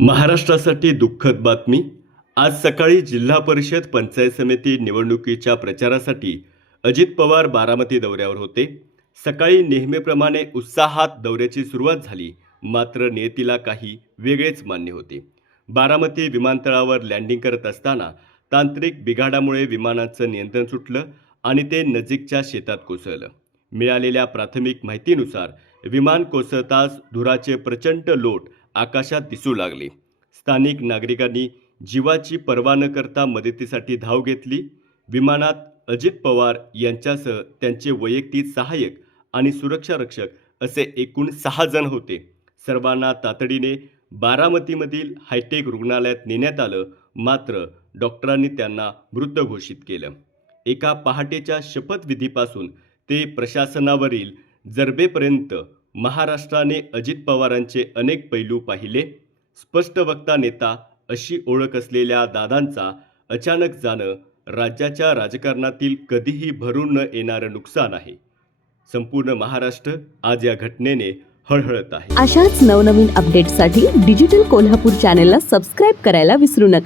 महाराष्ट्रासाठी दुःखद बातमी. आज सकाळी जिल्हा परिषद पंचायत समिती निवडणुकीच्या प्रचारासाठी अजित पवार बारामती दौऱ्यावर होते. सकाळी नेहमीप्रमाणे उत्साहात दौऱ्याची सुरुवात झाली, मात्र नियतीला काही वेगळेच मान्य होते. बारामती विमानतळावर लँडिंग करत असताना तांत्रिक बिघाडामुळे विमानाचं नियंत्रण सुटलं आणि ते नजीकच्या शेतात कोसळलं. मिळालेल्या प्राथमिक माहितीनुसार विमान कोसळताच धुराचे प्रचंड लोट आकाशात दिसू लागले. स्थानिक नागरिकांनी जीवाची पर्वा न करता मदतीसाठी धाव घेतली. विमानात अजित पवार यांच्यासह त्यांचे वैयक्तिक सहाय्यक आणि सुरक्षा रक्षक असे एकूण 6 जण होते. सर्वांना तातडीने बारामतीमधील हायटेक रुग्णालयात नेण्यात आलं, मात्र डॉक्टरांनी त्यांना मृत घोषित केलं. एका पहाटेच्या शपथविधीपासून ते प्रशासनावरील जरबेपर्यंत महाराष्ट्राने अजित पवारांचे अनेक पैलू पाहिले. स्पष्ट वक्ता नेता अशी ओळख असलेल्या दादांचा अचानक जाणं राज्याच्या राजकारणातील कधीही भरून न येणारं नुकसान आहे. संपूर्ण महाराष्ट्र आज या घटनेने हळहळत आहे. अशाच नवनवीन अपडेट्ससाठी डिजिटल कोल्हापूर चॅनेलला सबस्क्राईब करायला विसरू नका.